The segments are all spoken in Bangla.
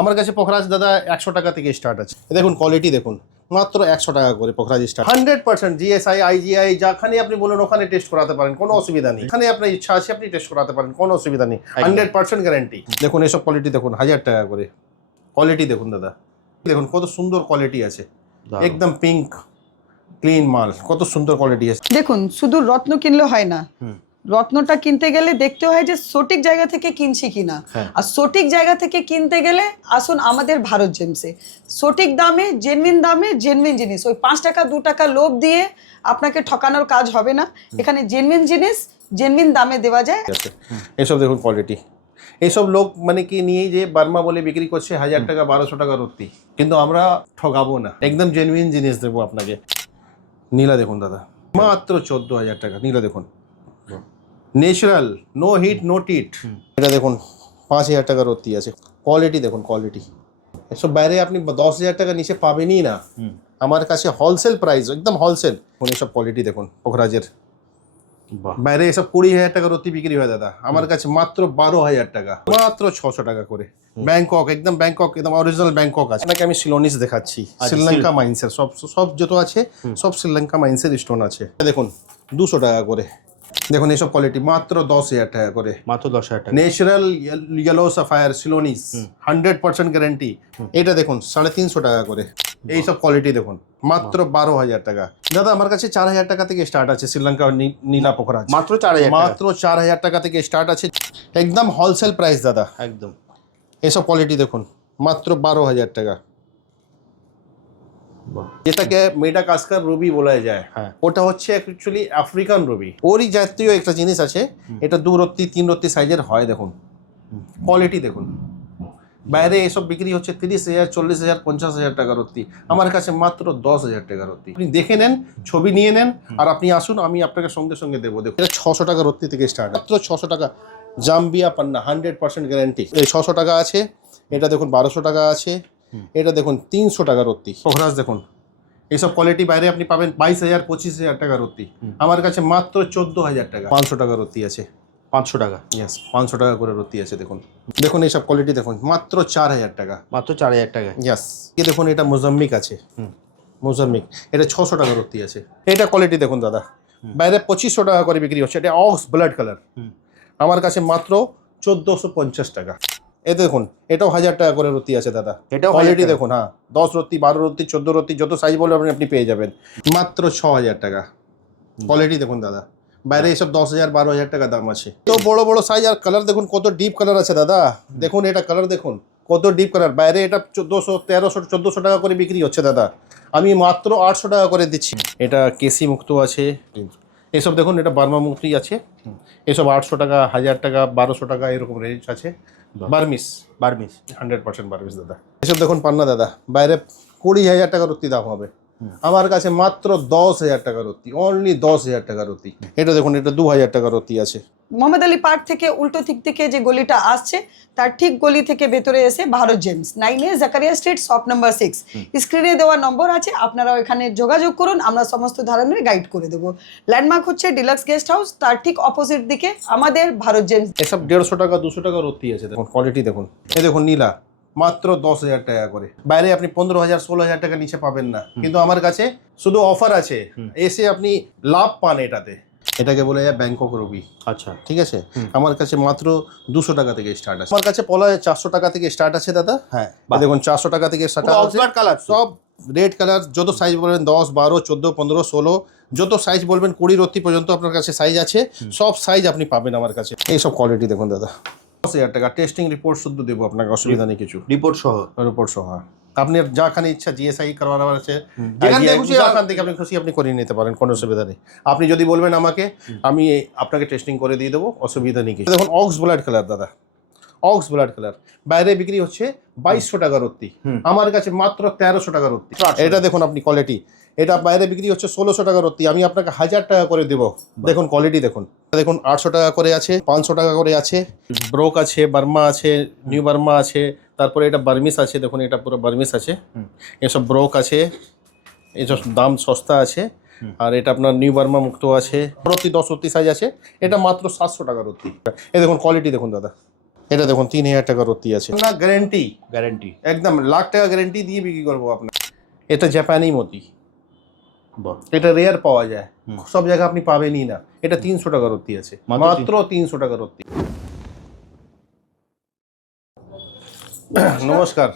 আমার কাছে পোখরাজ দাদা 100 টাকা থেকে স্টার্ট আছে। দেখুন কোয়ালিটি দেখুন, মাত্র 100 টাকা করে পোখরাজ স্টার্ট। 100% জিএসআই আইজিআই যেখানে আপনি বলুন ওখানে টেস্ট করাতে পারেন, কোনো অসুবিধা নেই। এখানে আপনার ইচ্ছা আছে আপনি টেস্ট করাতে পারেন, কোনো অসুবিধা নেই। 100% গ্যারান্টি। দেখুন এসব কোয়ালিটি দেখুন, 1000 টাকা করে কোয়ালিটি দেখুন দাদা। দেখুন কত সুন্দর কোয়ালিটি আছে, একদম পিঙ্ক ক্লিন মাল, কত সুন্দর কোয়ালিটি আছে। দেখুন শুধু রত্ন কিনলে হয় না, রত্নটা কিনতে গেলে দেখতে হয় যে সঠিক জায়গা থেকে কিনছি কিনা। আর সঠিক জায়গা থেকে কিনতে গেলে আসুন আমাদের ভারত জেমসে, সঠিক দামে জেনুইন জিনিস। ওই 5 টাকা 2 টাকা লোভ দিয়ে আপনাকে ঠকানোর কাজ হবে না। এখানে জেনুইন জিনিস জেনুইন দামে দেওয়া যায়। এসব দেখুন কোয়ালিটি, এইসব লোক মানে কি নিয়ে যে বার্মা বলে বিক্রি করছে 1000 টাকা 1200 টাকা রত্তি, কিন্তু আমরা ঠকাবো না, একদম জেনুইন জিনিস দেবো আপনাকে। নীলা দেখুন দাদা, মাত্র 14,000 টাকা। নীলা দেখুন ন্যাচারাল, নো হিট নো টিট। এটা দেখুন 5,000 টাকা রত্তি আছে। কোয়ালিটি দেখুন কোয়ালিটি, এসব বাইরে আপনি 10,000 টাকা নিচে পাবেনই না। আমার কাছে হোলসেল প্রাইস, একদম হোলসেল। এসব কোয়ালিটি দেখুন পোখরাজের, বাইরে এসব 20,000 টাকা রত্তি বিক্রি হয় দাদা, আমার কাছে মাত্র 12,000 টাকা, মাত্র 600 টাকা করে। ব্যাংকক, একদম ব্যাংকক, একদম অরিজিনাল ব্যাংকক আছে। আপনাকে আমি সিলোনিস দেখাচ্ছি, শ্রীলঙ্কা মাইন্সের সব যত আছে সব শ্রীলঙ্কা মাইন্সের স্টোন আছে। দেখুন 200 টাকা করে। দেখুন এইসব কোয়ালিটি মাত্র 10,000 টাকা করে, মাত্র 10,000 টাকা। Natural yellow Sapphire Ceylonese 100% guarantee. এটা দেখুন 350 টাকা করে। এইসব কোয়ালিটি দেখুন মাত্র 12,000 টাকা। দাদা আমার কাছে 4,000 টাকা থেকে স্টার্ট আছে শ্রীলঙ্কা নীলা পোখরাজ, মাত্র 4,000 মাত্র 4,000 টাকা থেকে স্টার্ট আছে, একদম হোলসেল প্রাইস দাদা একদম। এইসব কোয়ালিটি দেখুন মাত্র 12,000 টাকা। যেটাকে মেডাগাস্কার রুবি বলা যায়, ওটা হচ্ছে অ্যাকচুয়ালি আফ্রিকান রুবি, ওরই জাতীয় একটা জিনিস আছে। এটা 2 রত্তি 3 রত্তি সাইজের হয়। দেখুন কোয়ালিটি দেখুন, বাইরে এসব বিক্রি হচ্ছে 30,000 40,000 50,000 টাকা রত্তি, আমার কাছে মাত্র 10,000 টাকা রত্তি। আপনি দেখে নেন, ছবি নিয়ে নেন, আর আপনি আসুন, আমি আপনাকে সঙ্গে সঙ্গে দেবো। দেখুন এটা 600 টাকা রত্তি থেকে স্টার্ট, মাত্র 600 টাকা। জাম্বিয়া পান্না 100% গ্যারান্টি, এই 600 টাকা আছে। এটা দেখুন 1200 টাকা আছে। এটা দেখুন 300 টাকা রত্তি। পোখরাজ দেখুন, এইসব কোয়ালিটি বাইরে আপনি পাবেন 22,000 25,000 টাকা রত্তি, আমার কাছে মাত্র 14,000 টাকা। 500 টাকা রত্তি আছে, 500 টাকা। ইয়েস 500 টাকা করে রত্তি আছে। দেখুন দেখুন এইসব কোয়ালিটি দেখুন মাত্র 4,000 টাকা, মাত্র 4,000 টাকা। ইয়েস। এই দেখুন এটা মোজাম্বিক আছে, মোজাম্বিক, এটা 600 টাকা রত্তি আছে। এটা কোয়ালিটি দেখুন দাদা, বাইরে 2500 টাকা করে বিক্রি হচ্ছে। এটা অক্স ব্লাড কালার, আমার কাছে মাত্র 1450 টাকা। এই দেখুন এটাও 1000 টাকা করে রত্তি আছে দাদা। এটাও কোয়ালিটি দেখুন, হ্যাঁ 10 রত্তি 12 রত্তি 14 রত্তি যত সাইজ বলবেন আপনি পেয়ে যাবেন, মাত্র 6,000 টাকা। কোয়ালিটি দেখুন দাদা, বাইরে এসব 10,000 12,000 টাকা দাম আছে। তো বড় বড় সাইজ, আর কালার দেখুন কত ডিপ কালার আছে দাদা। দেখুন এটা কালার দেখুন কত ডিপ কালার, বাইরে এটা 1400 1300 1400 টাকা করে বিক্রি হচ্ছে দাদা, আমি মাত্র 800 টাকা করে দিচ্ছি। এটা কেসি মুক্ত আছে, এসব দেখুন এটা বার্মা মুক্তি আছে, এসব 800 টাকা 1000 টাকা 1200 টাকা এরকম রেঞ্জ আছে। বার্মিস 100% বার্মিস দাদা। এসব দেখুন পান্না দাদা, বাইরে 20,000 টাকা রত্তি দাম হবে, আমার কাছে মাত্র 10,000 টাকা রত্তি, অনলি 10,000 টাকা রত্তি। এটা দেখুন এটা 2,000 টাকা রত্তি আছে। মোহাম্মদ আলী পার্ক থেকে উল্টো দিক থেকে যে গলিটা আসছে তার ঠিক গলি থেকে ভেতরে এসে Bharat James 9A Zakaria street shop number 6, স্ক্রিনে দেওয়া নম্বর আছে, আপনারা এখানে যোগাযোগ করুন, আমরা সমস্ত ধরনের গাইড করে দেবো। ল্যান্ডমার্ক হচ্ছে ডিলাক্স গেস্ট হাউস, তার ঠিক অপোজিট দিকে আমাদের ভারত জেমস। এসব 150 টাকা 200 টাকা রত্তি আছে। দেখুন কোয়ালিটি দেখুন, এই দেখুন নীলা মাত্র 10,000 টাকা করে, বাইরে আপনি 15,000 16,000 টাকা নিচে পাবেন না, কিন্তু আমার কাছে শুধু অফার আছে, এসে আপনি লাভ পান এটাতে। এটাকে বলে যায় ব্যাংকক রুবি। আচ্ছা ঠিক আছে, আমার কাছে মাত্র 200 টাকা থেকে স্টার্ট আছে। আমার কাছে পলা 400 টাকা থেকে স্টার্ট আছে দাদা। হ্যাঁ দেখুন 400 টাকা থেকে স্টার্ট আছে। কালার সব রেড কালার, যত সাইজ বলবেন 10 12 14 15 16 যত সাইজ বলবেন 20 রত্তি পর্যন্ত আপনার কাছে সাইজ আছে, সব সাইজ আপনি পাবেন আমার কাছে। এইসব কোয়ালিটি দেখুন দাদা, 10,000 টাকা। টেস্টিং রিপোর্ট শুদ্ধ দেবো আপনাকে, অসুবিধা নেই কিছু, রিপোর্ট সহ। রিপোর্ট সহ। আপনি যাখানে ইচ্ছা জিএসআই করার আছে, যেখান থেকে আপনি খুশি আপনি করিয়ে নিতে পারেন, কোনো অসুবিধা নেই। আপনি যদি বলবেন আমাকে, আমি আপনাকে টেস্টিং করে দিয়ে দেবো, অসুবিধা নেই কিছু। দেখুন অক্স ব্লাড কালার দাদা, অক্স ব্লাড কালার, বাইরে বিক্রি হচ্ছে 2200 টাকা রত্তি, আমার কাছে মাত্র 1300 টাকা রত্তি। এটা দেখুন আপনি কোয়ালিটি, এটা বাইরে বিক্রি হচ্ছে 1600 টাকা রত্তি, আমি আপনাকে 1000 টাকা করে দেবো। দেখুন কোয়ালিটি দেখুন, দেখুন 800 টাকা করে আছে, 500 টাকা করে আছে, ব্রোক আছে, বার্মা আছে, নিউ বার্মা আছে, তারপরে এটা বার্মিস আছে। দেখুন এটা পুরো বার্মিস আছে, এসব ব্রোক আছে, এসব দাম সস্তা আছে। আর এটা আপনার নিউ বার্মা মুক্ত আছে, রত্তি 10 রত্তি সাইজ আছে, এটা মাত্র 700 টাকা রত্তি। এই দেখুন কোয়ালিটি দেখুন দাদা, এটা দেখুন 3000 টাকা রত্তি আছে না, গ্যারেন্টি গ্যারান্টি। একদম লাখ টাকা গ্যারেন্টি দিয়ে বিক্রি করবো আপনার। এটা জাপানি মতি, বাহ, এটা রেয়ার পাওয়া যায়, সব জায়গায় আপনি পাবেনই না। এটা 300 টাকা রত্তি আছে, মাত্র 300 টাকা রত্তি। নমস্কার,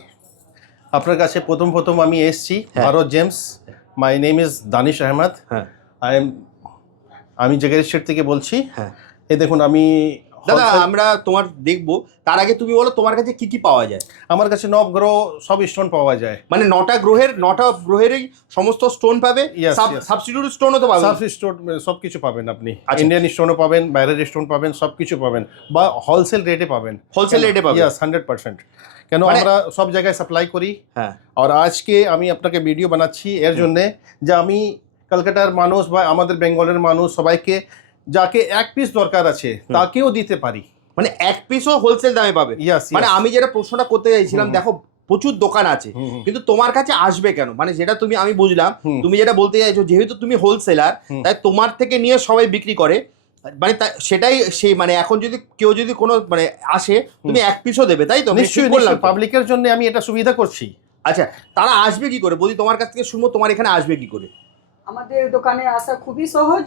আপনার কাছে প্রথম আমি এসছি Bharat James. My name is Danish Ahmed. হ্যাঁ আমি জেগারি স্ট্রিট থেকে বলছি। হ্যাঁ এই দেখুন আমি দাদা, আমরা তোমার দেখবো, তার আগে তুমি বলো তোমার কাছে কি কি পাওয়া যায়। আমার কাছে নবগ্রহ সব স্টোন পাওয়া যায়। মানে 9টা গ্রহেরই সমস্ত স্টোন পাবে, Yes, yes. সাবস্টিটিউট স্টোনও তো পাবে। সার্ফ স্টোন সব কিছু পাবেন আপনি, আচ্ছা। ইন্ডিয়ান স্টোনও পাবেন, বাইরের স্টোন পাবেন, সব কিছু পাবেন, বা হোলসেল রেটে পাবেন। হোলসেল রেটে পাবে। ইয়াস 100%। কেন মানে- আমরা সব জায়গায় সাপ্লাই করি। হ্যাঁ, আর আজকে আমি আপনাকে ভিডিও বানাচ্ছি এর জন্যে যে আমি কলকাতার মানুষ বা আমাদের বেঙ্গলের মানুষ সবাইকে যাকে এক পিস দরকার আছে তাকেও দিতে পারি। মানে এক পিসও হোলসেল দামে পাবে। ইয়াস, মানে আমি যেটা প্রশ্নটা করতে চাইছিলাম, দেখো প্রচুর দোকান আছে, কিন্তু তোমার কাছে আসবে কেন? মানে যেটা আমি বুঝলাম, তুমি যেটা বলতে চাইছো, যেহেতু তুমি হোলসেলার, তাই তোমার থেকে নিয়ে সবাই বিক্রি করে, মানে সেটাই সেই, মানে এখন যদি কেউ যদি কোনো মানে আসে, তুমি এক পিসও দেবে, তাই তো? নিশ্চয়ই পাবলিকের জন্য আমি এটা সুবিধা করছি। আচ্ছা, তারা আসবে কি করে? বলি তোমার কাছ থেকে শুনবো, তোমার এখানে আসবে কি করে? আমাদের দোকানে আসা খুবই সহজ।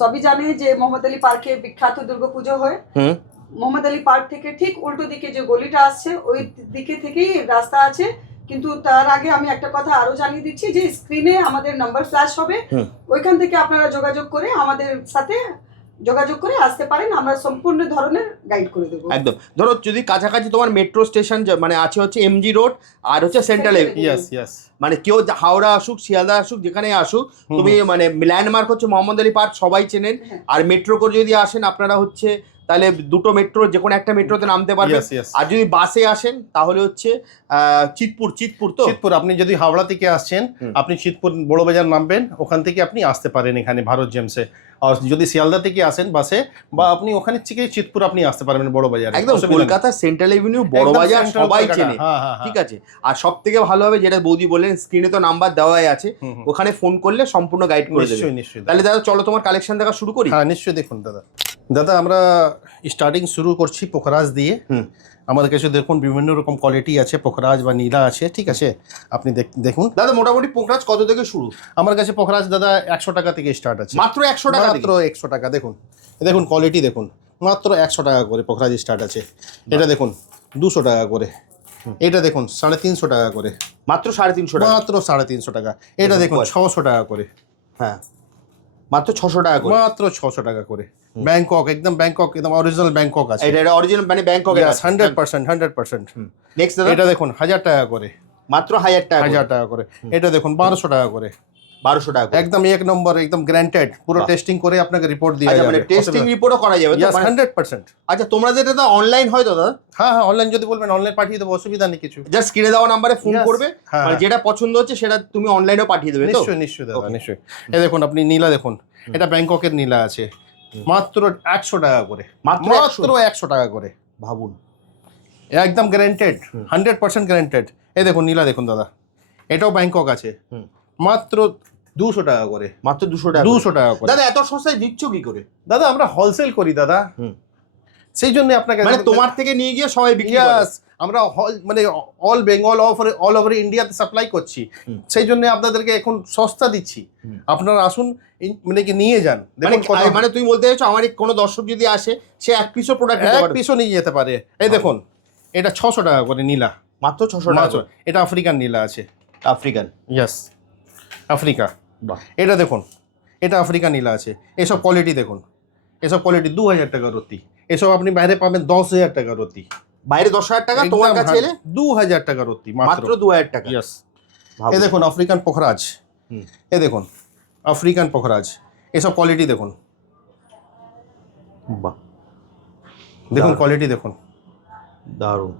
সবই জানে যে মোহাম্মদ আলী পার্কে বিখ্যাত দুর্গাপুজো হয়। মোহাম্মদ আলী পার্ক থেকে ঠিক উল্টো দিকে যে গলিটা আসছে, ওই দিকে থেকেই রাস্তা আছে। কিন্তু তার আগে আমি একটা কথা আরো জানিয়ে দিচ্ছি যে স্ক্রিনে আমাদের নাম্বার ফ্ল্যাশ হবে, ওইখান থেকে আপনারা যোগাযোগ করে আমাদের সাথে আসতে পারেন। আমরা সম্পূর্ণ ধরনের গাইড করে দেবো। একদম। ধরো যদি কাছাকাছি তোমার মেট্রো স্টেশন মানে আছে হচ্ছে এমজি রোড আর হচ্ছে সেন্ট্রাল, ইয়াস ইয়াস, মানে কেউ হাওড়া আসুক, শিয়ালদা আসুক, যেখানে আসুক, তুমি মানে ল্যান্ডমার্ক হচ্ছে মোহাম্মদ আলী পার্ক, সবাই চেনেন। আর মেট্রো করে যদি আসেন আপনারা হচ্ছে, তাহলে দুটো মেট্রো, যে কোনো একটা মেট্রোতে নামতে পারবেন। আর যদি বাসে আসেন তাহলে হচ্ছে চিতপুর তো চিতপুর। আপনি যদি হাওড়া থেকে আসছেন, আপনি চিতপুর বড় বাজার নামবেন, ওখান থেকে আপনি আসতে পারেন এখানে ভারত জেমসে। আর যদি শিয়ালদা থেকে আসেন বাসে, বা আপনি ওখানে থেকে চিতপুর আপনি আসতে পারবেন বড় বাজারে। একদম কলকাতা সেন্ট্রাল এভিনিউ বড় বাজার সবাই চেনে, ঠিক আছে। আর সব থেকে ভালো হবে যেটা বৌদি বললেন, স্ক্রিনে তো নাম্বার দেওয়াই আছে, ওখানে ফোন করলে সম্পূর্ণ গাইড করে দেবে। নিশ্চয়ই। তাহলে দাদা চলো তোমার কালেকশন দেখা শুরু করি। হ্যাঁ নিশ্চয়ই। দেখুন দাদা আমরা স্টার্টিং শুরু করছি পোখরাজ দিয়ে। আমাদের কাছে দেখুন বিভিন্ন রকম কোয়ালিটি আছে, পোখরাজ বা নীলা আছে, ঠিক আছে। আপনি দেখুন দাদা, মোটামুটি পোখরাজ কত থেকে শুরু? আমার কাছে পোখরাজ দাদা 100 টাকা থেকে স্টার্ট আছে। মাত্র 100 টাকা? মাত্র 100 টাকা। দেখুন কোয়ালিটি দেখুন, মাত্র 100 টাকা করে পোখরাজ স্টার্ট আছে। এটা দেখুন 200 টাকা করে। এটা দেখুন 350 টাকা করে। মাত্র 350 টাকা? মাত্র 350 টাকা। এটা দেখুন 600 টাকা করে। হ্যাঁ, মাত্র 600 টাকা করে। মাত্র 600 টাকা করে। ব্যাংকক, একদম অরিজিনাল ব্যাংকক আছে। এটা অরিজিনাল মানে ব্যাংকক? 100%। নেক্সট দাদা, এটা দেখুন 1000 টাকা করে। মাত্র 1000 টাকা? 1000 টাকা করে। এটা দেখুন 1200 টাকা করে। 1200 টাকা করে। একদম এক নম্বর, একদম গ্যারান্টেড, পুরো টেস্টিং করে আপনাকে রিপোর্ট দিয়ে যাবে। মানে টেস্টিং রিপোর্টও করা যাবে তো? 100%। আচ্ছা, তোমরা যেটা দাদা অনলাইন হয় তো দাদা? হ্যাঁ, অনলাইন যদি বলবেন অনলাইন পাঠিয়ে দেবো, অসুবিধা নেই কিছু। জাস্ট স্ক্রিনে দেওয়া নাম্বারে ফোন করবে, হ্যাঁ, মানে যেটা পছন্দ হচ্ছে সেটা তুমি অনলাইনেও পাঠিয়ে দেবে তো? নিশ্চয়ই দাদা, নিশ্চয়ই। এই দেখুন আপনি নীলা দেখুন, এটা ব্যাংককের নীলা আছে, মাত্র 100 টাকা করে। মাত্র 100 টাকা করে। ভাবুন, একদম গ্যারান্টেড, 100% গ্যারান্টেড। এই দেখুন নীলা দেখুন দাদা, এটাও ব্যাংকক আছে, মাত্র 200 টাকা করে। মাত্র 200 টাকা? 200 টাকা করে। দাদা এত সস্তায় দিচ্ছ কি করে? দাদা আমরা হোলসেল করি দাদা, সেই জন্য আপনাকে, মানে তোমার থেকে নিয়ে গিয়ে সবাই বিক্রি করে? আমরা মানে অল বেঙ্গল, অল ওভার ইন্ডিয়াতে সাপ্লাই করছি, সেই জন্য আপনাদেরকে এখন সস্তা দিচ্ছি। আপনারা আসুন, মানে কি নিয়ে যান। মানে তুমি বলতে চাইছো আমার কোনো দর্শক যদি আসে, সে এক পিসও প্রোডাক্ট নিতে পারে? এক পিসও নিয়ে যেতে পারে। এই দেখুন এটা 600 টাকা করে নীলা। মাত্র 600 টাকা? এটা আফ্রিকান নীলা আছে। আফ্রিকান? Yes, Africa. বাহ। এটা দেখুন, এটা আফ্রিকান নীলা আছে। এসব কোয়ালিটি দেখুন, এসব কোয়ালিটি 2000 টাকা রতি। এসব আপনি বাইরে পাবেন 10,000 টাকা রতি। বাইরে 10,000 টাকা, তোমার কাছে এলে 2000 টাকা রতি। মাত্র 2000 টাকা? ইয়েস। এই দেখুন আফ্রিকান পোখরাজ। এই দেখুন আফ্রিকান পোখরাজ, এসব কোয়ালিটি দেখুন। বাহ, দেখুন কোয়ালিটি দেখুন, দারুণ।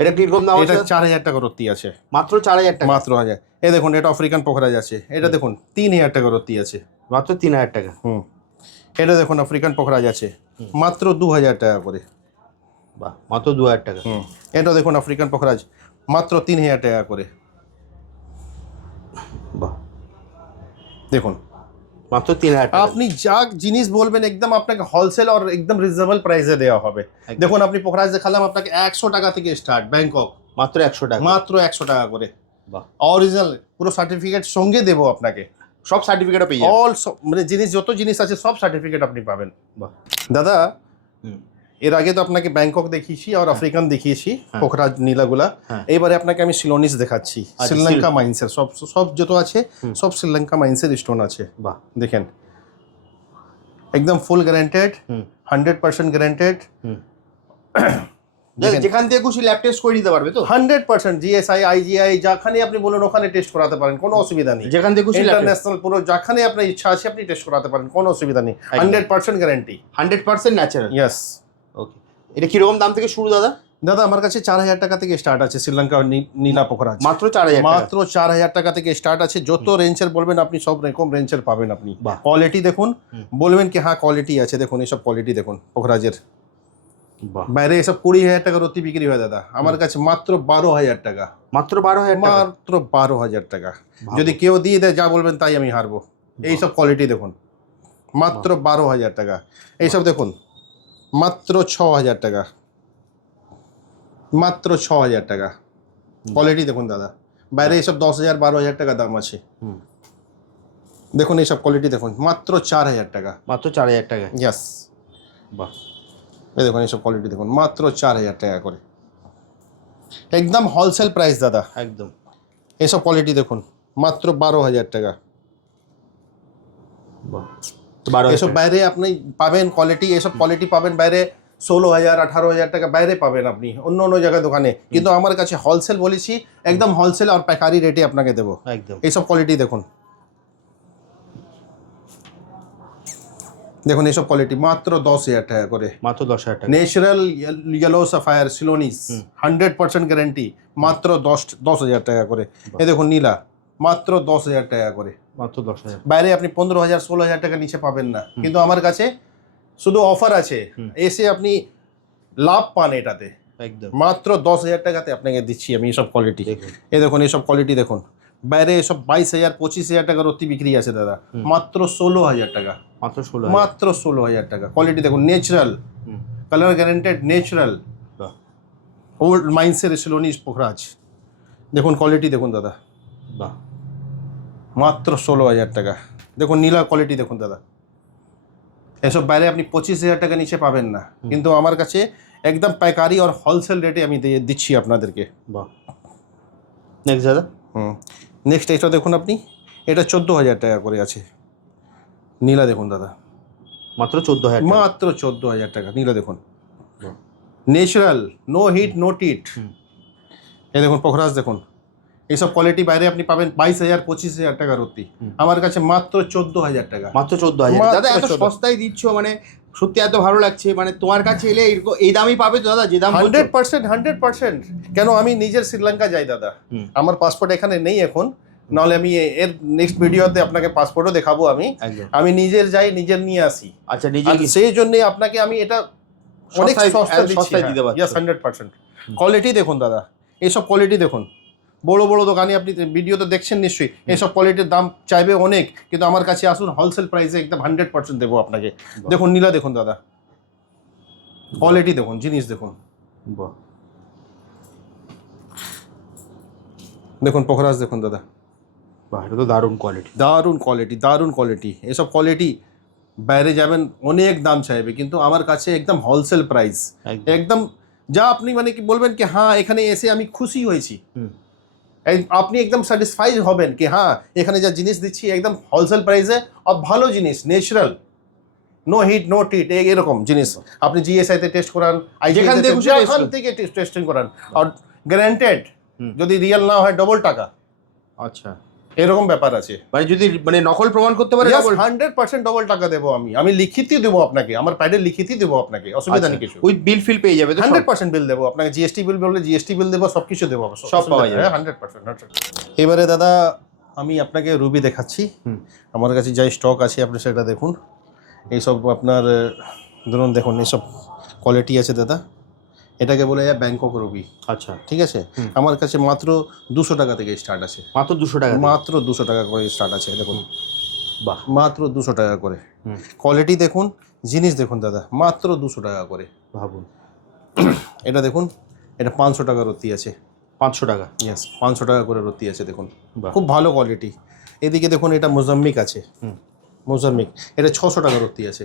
এটা কি রকম দাম আছে? এটা 4000 টাকা রতি আছে। মাত্র 4000 টাকা? মাত্র 1000। এই দেখুন এটা আফ্রিকান পোখরাজ আছে, এটা দেখুন 3000 টাকা রতি আছে। মাত্র 3000 টাকা? এটা দেখুন আফ্রিকান পোখরাজ আছে, মাত্র 2000 টাকা করে। বাহ, মাত্র 2000 টাকা। এটা দেখুন আফ্রিকান পোখরাজ, মাত্র 3000 টাকা করে। বাহ, দেখুন মাত্র 3000 টাকা। আপনি যা জিনিস বলবেন একদম আপনাকে হোলসেল আর একদম রিজনেবল প্রাইসে দেওয়া হবে। দেখুন আপনি পোখরাজ দেখালাম আপনাকে 100 টাকা থেকে স্টার্ট, ব্যাংকক মাত্র 100 টাকা। মাত্র 100 টাকা করে। বাহ, অরিজিনাল পুরো সার্টিফিকেট সঙ্গে দেবো আপনাকে, সব সার্টিফিকেটও পেয়ে যাবেন। অল মানে জিনিস যত জিনিস আছে সব সার্টিফিকেট আপনি পাবেন। বাহ। দাদা হুম। এর আগে তো আপনাকে ব্যাংকক দেখিয়েছি আর আফ্রিকান দেখিয়েছি, পোখরাজ নীলাগুলা। হ্যাঁ। এবারে আপনাকে আমি সিলোনিস দেখাচ্ছি, শ্রীলঙ্কা মাইন্সের সব সব যত আছে সব শ্রীলঙ্কা মাইন্সের স্টোন আছে। বাহ, দেখেন একদম ফুল গ্যারান্টেড, হুম। 100% গ্যারান্টেড। যেখান থেকে খুশি ল্যাব টেস্ট করে নিতে পারবে তো? 100% জিএসআই আইজিআই যেখানে আপনি বলুন ওখানে টেস্ট করাতে পারেন, কোনো অসুবিধা নেই। যেখান থেকে খুশি ইন্টারন্যাশনাল পুরো যেখানে আপনার ইচ্ছা আছে আপনি টেস্ট করাতে পারেন, কোনো অসুবিধা নেই। 100% গ্যারান্টি, 100% ন্যাচারাল। ইয়েস। ওকে, এটা কিরকম দাম থেকে শুরু দাদা? দাদা আমার কাছে 4000 টাকা থেকে স্টার্ট আছে শ্রীলঙ্কা নীলা পোখরাজ। মাত্র 4000 টাকা। মাত্র 4000 টাকা থেকে স্টার্ট আছে। যত রেঞ্জের বলবেন আপনি সব রকম রেঞ্জের পাবেন আপনি। বাহ। কোয়ালিটি দেখুন, বলবেন কি হ্যাঁ কোয়ালিটি আছে। দেখুন এইসব কোয়ালিটি দেখুন পোখরাজের। বাহ, বাইরে এসব 20,000 টাকার অতি বিক্রি হয় দাদা, আমার কাছে মাত্র 12,000 টাকা। মাত্র 12000 টাকা। মাত্র 12,000 টাকা। যদি কেউ দিয়ে দেয় যা বলবেন তাই আমি হারবো। এইসব কোয়ালিটি দেখুন মাত্র 12,000 টাকা। এইসব দেখুন মাত্র 6,000 টাকা, মাত্র 6,000 টাকা। কোয়ালিটি দেখুন দাদা, বাইরে এইসব 10,000 12,000 টাকা দাম আছে। দেখুন এইসব কোয়ালিটি দেখুন মাত্র 4,000 টাকা। মাত্র 4000 টাকা। ইয়াস। বাহ, এই দেখুন এইসব কোয়ালিটি দেখুন মাত্র 4,000 টাকা করে, একদম হোলসেল প্রাইস দাদা। একদম। এইসব কোয়ালিটি দেখুন মাত্র 12,000 টাকা। বাহ, 12,000 এসব বাইরে আপনি পাবেন কোয়ালিটি, এসব কোয়ালিটি পাবেন বাইরে 16,000 18,000 টাকা বাইরে পাবেন আপনি অন্য অন্য জায়গায় দোকানে। কিন্তু আমার কাছে হোলসেল বলেছি, একদম হোলসেল আর পাইকারি রেটে আপনাকে দেবো। একদম। এইসব কোয়ালিটি দেখুন, দেখুন এইসব কোয়ালিটি মাত্র 10,000 টাকা করে। মাত্র 10,000 টাকা। Natural yellow Sapphire Ceylonese 100% guarantee, মাত্র 10,000 টাকা করে। এই দেখুন নীলা মাত্র 10,000 টাকা করে। মাত্র 10,000। বাইরে আপনি 15,000 16,000 টাকা নিচে পাবেন না, কিন্তু আমার কাছে শুধু অফার আছে, এসে আপনি লাভ পান এটাতে। একদম। মাত্র 10,000 টাকাতে আপনাকে দিচ্ছি আমি এসব কোয়ালিটি। দেখুন। এই দেখুন এইসব কোয়ালিটি দেখুন, বাইরে এসব 22,000 25,000 টাকার অতি বিক্রি আছে দাদা, মাত্র 16,000 টাকা। মাত্র 16,000। মাত্র 16,000 টাকা। কোয়ালিটি দেখুন ন্যাচারাল, কালার গ্যারান্টেড, ন্যাচারাল, বাহ, ওল্ড মাইন্সের সিলোনিস পোখরাজ। দেখুন কোয়ালিটি দেখুন দাদা, বাহ, মাত্র 16,000 টাকা। দেখুন নীলা কোয়ালিটি দেখুন দাদা, এসব বাইরে আপনি 25,000 টাকা নিচে পাবেন না, কিন্তু আমার কাছে একদম পাইকারি আর হোলসেল রেটে আমি দিচ্ছি আপনাদেরকে। বাহ। নেক্সট দাদা। নেক্সট এটা দেখুন আপনি, এটা 14,000 টাকা করে আছে। নীলা দেখুন দাদা, মাত্র 14,000 টাকা। মাত্র 14,000 টাকা। নীলা দেখুন ন্যাচারাল, নো হিট নো টিট। এই দেখুন পোখরাজ দেখুন, এইসব কোয়ালিটি বাইরে আপনি পাবেন 22,000 25,000 টাকার অতি, আমার কাছে মাত্র 14,000 টাকা। মাত্র 14,000। মাত্র দাদা এত 14,000 সস্তায় দিচ্ছ, মানে সত্যি এত ভালো লাগছে। মানে তোমার কাছে এলে এই দামই পাবে তো দাদা, যে দাম বলছো? 100%। কেন আমি নিজের শ্রীলঙ্কা যাই দাদা, আমার পাসপোর্ট এখানে নেই এখন, নাহলে আমি এর নেক্সট ভিডিওতে আপনাকে পাসপোর্টও দেখাবো। একদম। আমি নিজের যাই, নিজের নিয়ে আসি। আচ্ছা, নিজে আর সেই জন্য আপনাকে আমি এটা অনেক সস্তায় দিতে পারছি। 100%। কোয়ালিটি দেখুন দাদা, এইসব কোয়ালিটি দেখুন, বড় বড় দোকানে আপনি ভিডিওতে দেখছেন নিশ্চয়ই, এইসব কোয়ালিটির দাম চাইবে অনেক, কিন্তু আমার কাছে আসুন হোলসেল প্রাইসে একদম 100% দেবো আপনাকে। দেখুন নীলা দেখুন দাদা, কোয়ালিটি দেখুন, জিনিস দেখুন। বাহ, দেখুন পোখরাজ দেখুন দাদা, বাহ, এটা তো দারুণ কোয়ালিটি। দারুণ কোয়ালিটি, দারুণ কোয়ালিটি। এসব কোয়ালিটি বাইরে যাবেন অনেক দাম চাইবে, কিন্তু আমার কাছে একদম হোলসেল প্রাইস, একদম যা আপনি মানে কি বলবেন কি হ্যাঁ এখানে এসে আমি খুশি হয়েছি, আপনি একদম স্যাটিসফাইড হবেন কি হ্যাঁ এখানে যা জিনিস দিচ্ছি একদম হোলসেল প্রাইসে আর ভালো জিনিস, ন্যাচারাল, নো হিট নো টিট, এরকম জিনিস আপনি জিএসআইতে টেস্ট করান, যেখান থেকে টেস্টিং করান, আর গ্যারান্টেড, যদি রিয়েল না হয় ডবল টাকা। আচ্ছা, এরকম ব্যাপার আছে। মানে যদি মানে নকল প্রমাণ করতে পারে 100% ডবল টাকা দেবো আমি লিখিতই দেবো আপনাকে, আমার প্যাডের লিখিতই দেবো আপনাকে, অসুবিধা নেই কিছু। উইথ বিল ফিল পেয়ে যাবে তো? 100% বিল দেবো আপনাকে, জিএসটি বিল বললে জিএসটি বিল দেবো, সব কিছু দেবো, সব পাওয়া যাবে। 100%। এবারে দাদা আমি আপনাকে রুবি দেখাচ্ছি, আমার কাছে যাই স্টক আছে আপনি সেটা দেখুন। এইসব আপনার ধরুন দেখুন এইসব কোয়ালিটি আছে দাদা, এটাকে বলে যায় ব্যাংকক রুবি। আচ্ছা, ঠিক আছে, আমার কাছে মাত্র 200 টাকা থেকে স্টার্ট আছে। মাত্র 200 টাকা? মাত্র 200 টাকা করে স্টার্ট আছে। দেখুন বাহ, মাত্র 200 টাকা করে। কোয়ালিটি দেখুন, জিনিস দেখুন দাদা, মাত্র 200 টাকা করে। ভাবুন, এটা দেখুন, এটা 500 টাকা রত্তি আছে। 500 টাকা। ইয়েস, 500 টাকা করে রত্তি আছে দেখুন, বাহ। খুব ভালো কোয়ালিটি। এদিকে দেখুন, এটা মোজাম্বিক আছে, মোজাম্বিক, এটা 600 টাকা রত্তি আছে।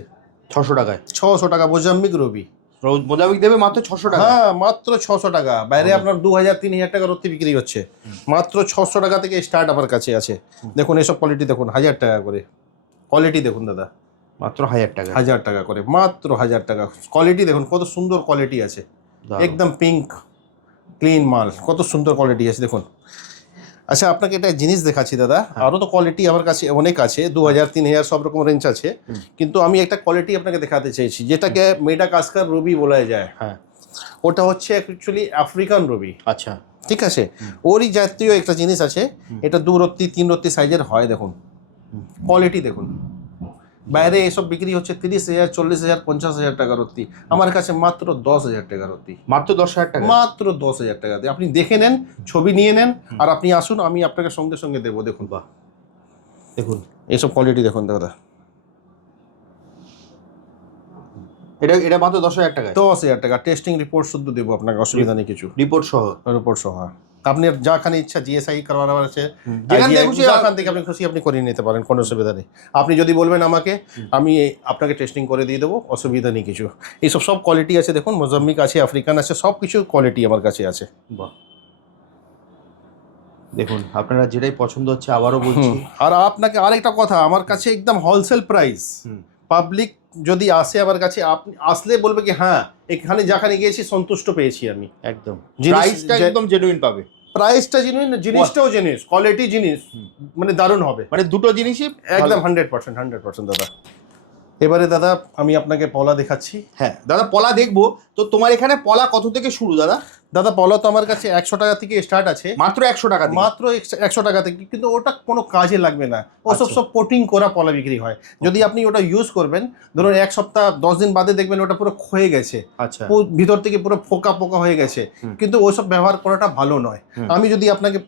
600 টাকায় 600 টাকা মোজাম্বিক রবি। মোজাম্বিক দেবে মাত্র 600 টাকা। হ্যাঁ, মাত্র 600 টাকা। বাইরে আপনার 2000-3000 টাকা রত্তি বিক্রি হচ্ছে, মাত্র 600 টাকা থেকে স্টার্ট আমার কাছে আছে। দেখুন এসব কোয়ালিটি দেখুন, 1000 টাকা করে কোয়ালিটি দেখুন দাদা, মাত্র 1000 টাকা। 1000 টাকা করে, মাত্র 1000 টাকা। কোয়ালিটি দেখুন কত সুন্দর কোয়ালিটি আছে, একদম পিঙ্ক ক্লিন মাল, কত সুন্দর কোয়ালিটি আছে দেখুন। আচ্ছা, আপনাকে একটা জিনিস দেখাচ্ছি দাদা, আরও তো কোয়ালিটি আমার কাছে অনেক আছে, 2000-3000 সব রকম রেঞ্জ আছে, কিন্তু আমি একটা কোয়ালিটি আপনাকে দেখাতে চাইছি যেটাকে মেডাগাস্কার রুবি বলা যায়। হ্যাঁ, ওটা হচ্ছে অ্যাকচুয়ালি আফ্রিকান রুবি, আচ্ছা। ঠিক আছে। ওরই জাতীয় একটা জিনিস আছে, এটা 2 রত্তি 3 রত্তি সাইজের হয়। দেখুন কোয়ালিটি দেখুন, বাইরে এসব বিক্রি হচ্ছে 30,000, 40,000, 50,000 টাকা রত্তি, আমার কাছে মাত্র 10,000 টাকা রত্তি, মাত্র 10,000 টাকা। মাত্র 10,000 টাকা দিয়ে আপনি দেখে নেন, ছবি নিয়ে নেন, আর আপনি আসুন, আমি আপনাকে সঙ্গে সঙ্গে দেবো। দেখুন বাহ, দেখুন এইসব কোয়ালিটি দেখুন দাদা, এটা মাত্র 10,000 টাকা। 10,000 টাকা। টেস্টিং রিপোর্ট শুদ্ধ দেবো আপনাকে, অসুবিধা নেই কিছু, রিপোর্ট সহ। রিপোর্ট সহ। আপনি যাখানে ইচ্ছা জিএসআই করার আছে, যেখান থেকে খুশি যেখান থেকে আপনি খুশি আপনি করিয়ে নিতে পারেন, কোনো অসুবিধা নেই। আপনি যদি বলবেন আমাকে, আমি আপনাকে টেস্টিং করে দিয়ে দেবো, অসুবিধা নেই কিছু। এইসব সব কোয়ালিটি আছে দেখুন, মোজাম্বিক আছে, আফ্রিকান আছে, সব কিছু কোয়ালিটি আমার কাছে আছে। বাহ, দেখুন আপনারা যেটাই পছন্দ হচ্ছে, আবারও বলছি। আর আপনাকে আরেকটা কথা, আমার কাছে একদম হোলসেল প্রাইস। পাবলিক যদি আসে আমার কাছে, আপনি আসলে বলবে কি হ্যাঁ, এখানে যেখানে গিয়েছি সন্তুষ্ট পেয়েছি আমি। একদম জিনিস- প্রাইসটা একদম জেনুইন পাবে। প্রাইসটা জিনিস, জিনিসটাও জিনিস, কোয়ালিটি জিনিস, মানে দারুণ হবে, মানে দুটো জিনিসই একদম 100% দাদা। এবারে দাদা আমি আপনাকে পলা দেখাচ্ছি। হ্যাঁ দাদা, পলা দেখবো তো। তোমার এখানে পলা কত থেকে শুরু দাদা? দাদা পলা তো আমার কাছে 100 টাকা থেকে স্টার্ট আছে, মাত্র 100 টাকা থেকে? মাত্র 100 টাকা থেকে, কিন্তু ওটা কোনো কাজে লাগবে না, ওসব সব কোটিং করা পলা বিক্রি হয়। যদি আপনি ওটা ইউজ করবেন, ধরুন 1 সপ্তাহ 10 দিন বাদে দেখবেন ওটা পুরো ক্ষয়ে গেছে, আচ্ছা, ভিতর থেকে পুরো ফোকা পোকা হয়ে গেছে, কিন্তু ওসব ব্যবহার করাটা ভালো নয়। আমি যদি আপনাকে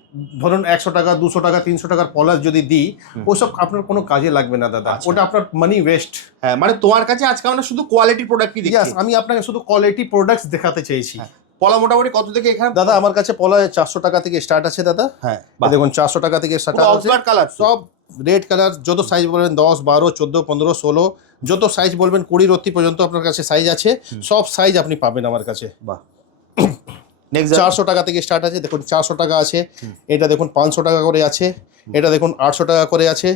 ধরুন 100 টাকা 200 টাকা 300 টাকার পলা যদি দিই, ওসব আপনার কোনো কাজে লাগবে না দাদা, ওটা আপনার মানি ওয়েস্ট। হ্যাঁ, মানে তোমার কাছে আজকে আমরা শুধু কোয়ালিটি প্রোডাক্টই দেখছি। আমি আপনাকে শুধু কোয়ালিটি প্রোডাক্টস দেখাতে চেয়েছি। পলা মোটামুটি কত থেকে এখানে দাদা আমার কাছে পলা 400 টাকা থেকে স্টার্ট আছে দাদা। হ্যাঁ, এই দেখুন 400 টাকা থেকে স্টার্ট আছে, অক্সফোর্ড কালার, সব রেড কালার, যত সাইজ বলবেন 10, 12, 14, 15, 16, যত সাইজ বলবেন 20 রত্তি পর্যন্ত আপনার কাছে সাইজ আছে, সব সাইজ আপনি পাবেন আমার কাছে। বাহ। নেক্সট 400 টাকা থেকে স্টার্ট আছে, দেখুন 400 টাকা আছে, এটা দেখুন 500 টাকা করে আছে, এটা দেখুন 800 টাকা করে আছে।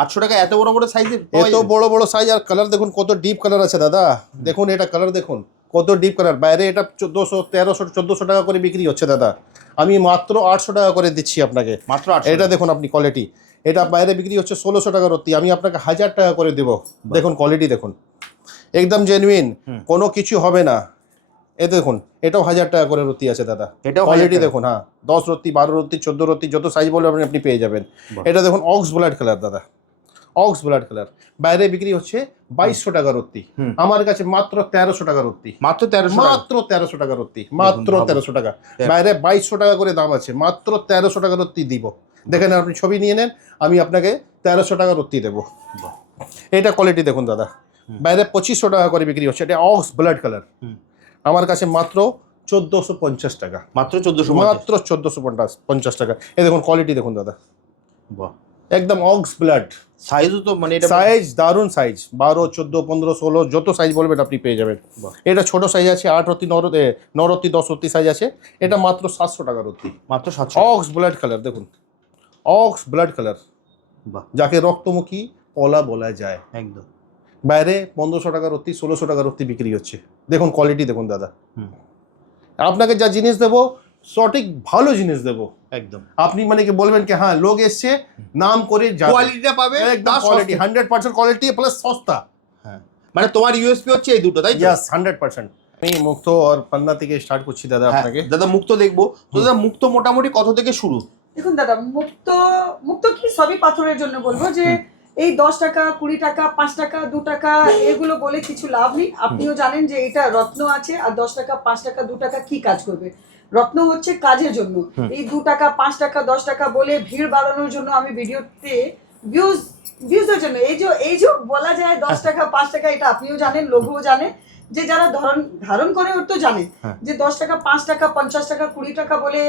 800 টাকা এত বড় বড় সাইজে? এত বড় বড় সাইজ, আর কালার দেখুন কত ডিপ কালার আছে দাদা, দেখুন এটা কালার দেখুন কত ডিপ কালার। বাইরে এটা 1400, 1300, 1400 টাকা করে বিক্রি হচ্ছে দাদা, আমি মাত্র 800 টাকা করে দিচ্ছি আপনাকে। মাত্র 800? এটা দেখুন আপনি কোয়ালিটি, এটা বাইরে বিক্রি হচ্ছে 1600 টাকা রত্তি, আমি আপনাকে 1000 টাকা করে দেবো। দেখুন কোয়ালিটি দেখুন, একদম জেনুইন, কোনো কিছু হবে না। এ দেখুন এটাও 1000 টাকা করে রত্তি আছে দাদা, এটাও কোয়ালিটি দেখুন। হ্যাঁ, 10 রত্তি, 12 রত্তি, 14 রত্তি, যত সাইজ বলবেন আপনি পেয়ে যাবেন। এটা দেখুন অক্স ব্লাড কালার দাদা, অক্স ব্লাড কালার, বাইরে বিক্রি হচ্ছে 2200 টাকা রত্তি, আমার কাছে মাত্র 1300 টাকা রত্তি। মাত্র 1300? মাত্র 1300 টাকা রত্তি, মাত্র 1300 টাকা। বাইরে 2200 টাকা করে দাম আছে, মাত্র 1300 টাকা রত্তি দিব। দেখেন আপনি ছবি নিয়ে নেন, আমি আপনাকে 1300 টাকা রত্তি দেবো। এটা কোয়ালিটি দেখুন দাদা, বাইরে 2500 টাকা করে বিক্রি হচ্ছে, এটা অক্স ব্লাড কালার, আমার কাছে মাত্র 1450 টাকা। মাত্র 1400? মাত্র 1450 টাকা। এই দেখুন কোয়ালিটি দেখুন দাদা, বাহ, একদম অক্স ব্লাড। সাইজও তো মানে এটা সাইজ দারুণ সাইজ, 12, 14, 15, 16 যত সাইজ বলবেন আপনি পেয়ে যাবেন। এটা ছোট সাইজ আছে, 8 রত্তি, 9 রত্তি, 10 রত্তি সাইজ আছে, এটা মাত্র 700 টাকা রত্তি। মাত্র 700? অক্স ব্লাড কালার দেখুন, অক্স ব্লাড কালার, বাহ, যাকে রক্তমুখী পলা বলা যায়। একদম। বাইরে 1500 টাকা রত্তি, 1600 টাকা রত্তি বিক্রি হচ্ছে। দেখুন কোয়ালিটি দেখুন দাদা, আপনাকে যা জিনিস দেবো সঠিক ভালো জিনিস দেবো একদম। আপনি মানে কি বলবেন কি হ্যাঁ লোক এসছে নাম করে যাবে, কোয়ালিটিটা পাবে একদম কোয়ালিটি 100% কোয়ালিটি প্লাস সস্তা। হ্যাঁ, মানে তোমার ইউএসপি হচ্ছে এই দুটো, তাই তো? यस 100%। আমি মুক্ত আর পান্না থেকে স্টার্ট করছি দাদা আপনাকে। দাদা মুক্ত দেখবো তো। দাদা মুক্ত মোটামুটি কত থেকে শুরু? দেখুন দাদা, মুক্ত মুক্ত কি সবই পাথরের জন্য বলবো যে এই 10 টাকা, 20 টাকা, 5 টাকা, 2 টাকা এগুলো বলে কিছু লাভ নেই। আপনিও জানেন যে এটা রত্ন আছে, আর 10 টাকা, 5 টাকা, 2 টাকা কি কাজ করবে? রত্ন হচ্ছে কাজের জন্য। এই 2 টাকা, 5 টাকা, 10 টাকা বলে ভিড় বাড়ানোর জন্য আমি ভিডিওতে ভিউজ ভিউজের জন্য এই যে বলা যায় 10 টাকা 5 টাকা, এটা আপনিও জানেন, লোকও জানে, যে যারা ধারণ করে ওর তো জানে যে 10 টাকা 5 টাকা 50 টাকা 20 টাকা বলে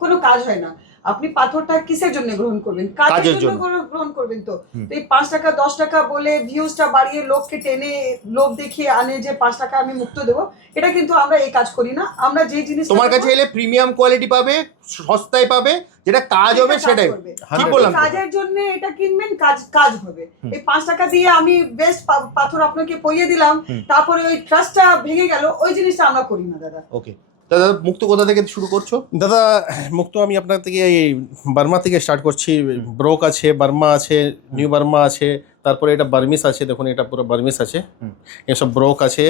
কোনো কাজ হয় না। আপনি পাথরটা কিসের জন্য গ্রহণ করবেন? কাজের জন্য গ্রহণ করবেন। তো এই 5 টাকা 10 টাকা বলে ভিউজটা বাড়িয়ে লোককে টেনে লোভ দেখিয়ে আনে যে 5 টাকা আমি মুক্ত দেবো, এটা কিন্তু আমরা এই কাজ করি না। আমরা যে জিনিস তোমার কাছে এলে প্রিমিয়াম কোয়ালিটি পাবে, সস্তায় পাবে, যেটা কাজ হবে সেটাই। ঠিক বললাম? কাজের জন্য এটা কিনবেন, কাজ হবে। এই 5 টাকা দিয়ে আমি বেস্ট পাথর আপনাকে পরিয়ে দিলাম, তারপরে ওই ট্রাস্টটা ভেঙে গেল, ওই জিনিসটা আমরা করি না দাদা। ওকে দাদা, মুক্ত কোথা থেকে শুরু করছো? দাদা মুক্ত আমি আপনার থেকে এই বার্মা থেকে স্টার্ট করছি। ব্রোক আছে, বার্মা আছে, নিউ বার্মা আছে, তারপরে এটা বার্মিস আছে। দেখুন এটা পুরো বার্মিস আছে, এসব ব্রোক আছে,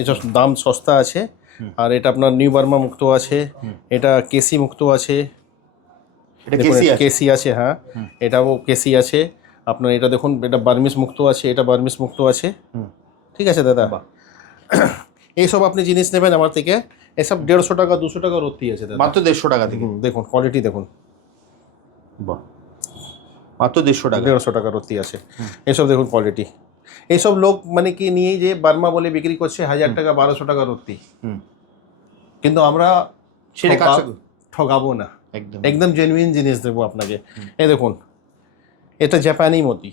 এসব দাম সস্তা আছে। আর এটা আপনার নিউ বার্মা মুক্ত আছে, এটা কেসি মুক্ত আছে, এটা কেসি আছে, হ্যাঁ এটাও কেসি আছে আপনার। এটা দেখুন এটা বার্মিস মুক্ত আছে, এটা বার্মিস মুক্ত আছে। ঠিক আছে দাদা, এইসব আপনি জিনিস নেবেন আমার থেকে, এসব 150 টাকা 200 টাকা রত্তি আছে দাদা, মাত্র 150 টাকা থেকে। দেখুন কোয়ালিটি দেখুন, বাহ, মাত্র 150 টাকা, 150 টাকা রত্তি আছে। এসব দেখুন কোয়ালিটি। এইসব লোক মানে কি নিয়েই যে বার্মা বলে বিক্রি করছে 1000 টাকা 1200 টাকা রত্তি, কিন্তু আমরা সেটা ঠগাবো না, একদম একদম জেনুইন জিনিস দেবো আপনাকে। এই দেখুন এটা জাপানি মতি,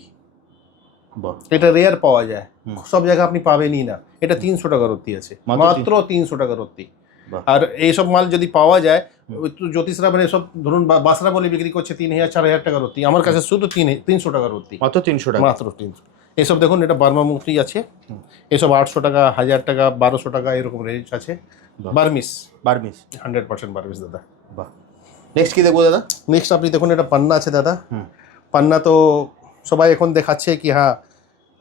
এটা রেয়ার পাওয়া যায়, সব জায়গায় আপনি পাবেনই না। এটা 300 টাকা রত্তি আছে, মাত্র 300 টাকা রত্তি। আর এইসব মাল যদি পাওয়া যায়, জ্যোতিষরা মানে সব ধরুন বাসরা বলে বিক্রি করছে 3000 4000 টাকা রত্তি, আমার কাছে শুধু 300 টাকা রত্তি, মাত্র 300 টাকা, মাত্র 300। এইসব দেখুন এটা বার্মা মুক্তি আছে, এসব 800 টাকা 1000 টাকা 1200 টাকা এরকম রেঞ্জ আছে। বার্মিস 100% বার্মিস দাদা। বাহ, নেক্সট কি দেখবো দাদা? নেক্সট আপনি দেখুন এটা পান্না আছে দাদা। পান্না তো সবাই এখন দেখাচ্ছে কি হ্যাঁ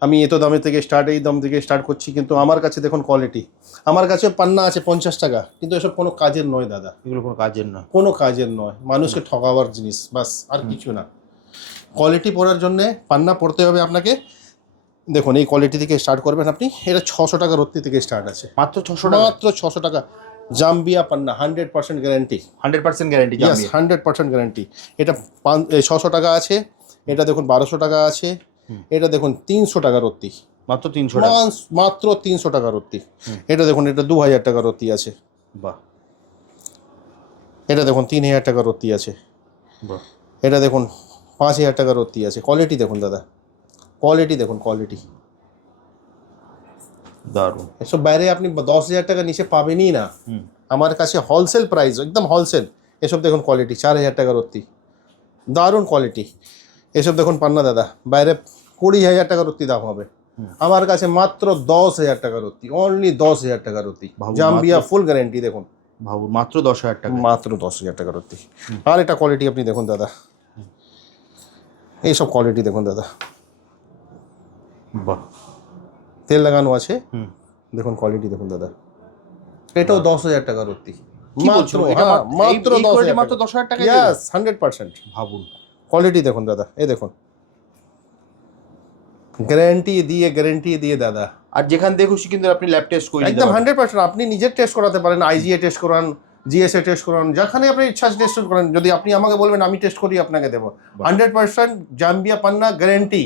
আমি এত দামের থেকে এই দাম থেকে স্টার্ট করছি, কিন্তু আমার কাছে দেখুন কোয়ালিটি। আমার কাছে পান্না আছে 50 টাকা, কিন্তু এসব কোনো কাজের নয় দাদা, এগুলো কোনো কাজের না, কোনো কাজের নয়, মানুষকে ঠকাবার জিনিস বাস, আর কিছু না। কোয়ালিটি পড়ার জন্যে পান্না পড়তে হবে আপনাকে। দেখুন এই কোয়ালিটি থেকে স্টার্ট করবেন আপনি। এটা 600 টাকা রত্তি থেকে স্টার্ট আছে, মাত্র 600 টাকা, মাত্র 600 টাকা। জাম্বিয়া পান্না 100% গ্যারান্টি, 100% গ্যারান্টি, 100% গ্যারান্টি। এটা 600 টাকা আছে, এটা দেখুন 1200 টাকা আছে, এটা দেখুন 300 টাকা রত্তি, মাত্র 300 টাকা, মাত্র 300 টাকা রত্তি। এটা দেখুন এটা 2000 টাকা রত্তি আছে, বাহ। এটা দেখুন 3000 টাকা রত্তি আছে, বাহ। এটা দেখুন 5000 টাকা রত্তি আছে। কোয়ালিটি দেখুন দাদা, কোয়ালিটি দেখুন, কোয়ালিটি দারুণ। এসব বাইরে আপনি 10,000 টাকা নিচে পাবেনই না, আমার কাছে হোলসেল প্রাইস, একদম হোলসেল। এসব দেখুন কোয়ালিটি 4000 টাকা রত্তি, দারুণ কোয়ালিটি। এসব দেখুন পান্না দাদা, বাইরে 20,000 টাকা রত্তি দাম হবে, আমার কাছে মাত্র 10,000 টাকা রত্তি, অনলি 10,000 টাকা রত্তি। জাম্বিয়া ফুল গ্যারান্টি দেখুন, ভাবুন মাত্র 10,000 টাকা, মাত্র 10,000 টাকা রত্তি। আর এটা কোয়ালিটি আপনি দেখুন দাদা, এইসব কোয়ালিটি দেখুন দাদা, বাহ, তেল লাগানো আছে, দেখুন কোয়ালিটি দেখুন দাদা। এটাও 10,000 টাকা রত্তি, মাত্র মাত্র 10,000 টাকা, 100%। ভাবুন কোয়ালিটি দেখুন দাদা, এই দেখুন গ্যারান্টি দিয়ে দাদা। আর যেখান থেকে খুশি কিন্তু আপনি ল্যাব টেস্ট করে একদম 100%। আপনি নিজের টেস্ট করাতে পারেন, আইজিএ টেস্ট করান, জিএসএ টেস্ট করান, যেখানে আপনি ইচ্ছা টেস্ট করেন। যদি আপনি আমাকে বলবেন আমি টেস্ট করি, আপনাকে দেবো 100% জাম্বিয়া পান্না গ্যারান্টি,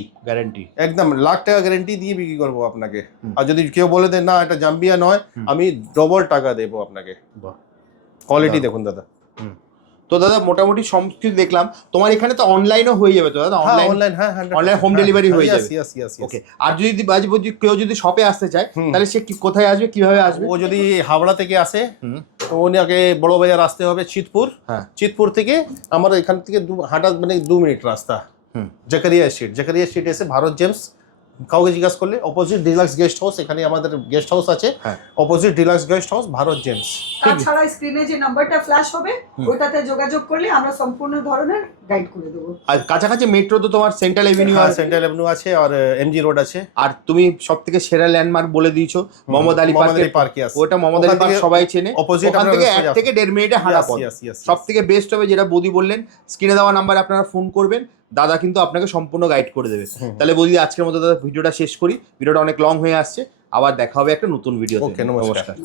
একদম লাখ টাকা গ্যারান্টি দিয়ে বিক্রি করবো আপনাকে। আর যদি কেউ বলে দেন না এটা জাম্বিয়া নয়, আমি ডবল টাকা দেবো আপনাকে। কোয়ালিটি দেখুন দাদা। তো দাদা মোটামুটি সমস্ত দেখলাম, তোমার এখানে তো অনলাইনও হয়ে যাবে তো দাদা? অনলাইন হোম ডেলিভারি হয়ে যাবে, ওকে। আর যদি কেউ যদি শপে আসতে চায়, তাহলে সে কোথায় আসবে, কিভাবে আসবে? ও যদি হাওড়া থেকে আসে তো ওনাকে বড় বাজার আসতে হবে, চিতপুর থেকে আমার এখান থেকে হাঁটা মানে 2 মিনিট রাস্তা, জাকারিয়া স্ট্রিট এসে ভারত জেমস কাউকে জিজ্ঞাসা করলে অপোজিট ডিলাক্স গেস্ট হাউস, এখানে আমাদের গেস্ট হাউস আছে, opposite deluxe guest house Bharat James. তাছাড়া স্ক্রিনে যে নাম্বারটা ফ্ল্যাশ হবে ওটাতে যোগাযোগ করলে আমরা সম্পূর্ণ ধরনের গাইড করে দেবো। আর কাছাকাছি মেট্রো তো তোমার সেন্ট্রাল এভিনিউ আছে আর এমজি রোড আছে। আর তুমি সবথেকে সেরা ল্যান্ডমার্ক বলে দিয়েছো মোহাম্মদ আলী পার্কে আছে, ওটা মোহাম্মদ আলী পার্ক সবাই চেনে, ওখান থেকে 1 থেকে 1.5 মিনিটে হাঁটা পথ। সবথেকে বেস্ট হবে যেটা বৌদি বললেন, স্ক্রিনে দেওয়া নাম্বারে আপনারা ফোন করবেন, দাদা কিন্তু আপনাকে সম্পূর্ণ গাইড করে দেবে। তাহলে বৌদি আজকের মতো দাদা ভিডিওটা শেষ করি, ভিডিওটা অনেক লং হয়ে আসছে, আবার দেখা হবে একটা নতুন ভিডিওতে। নমস্কার।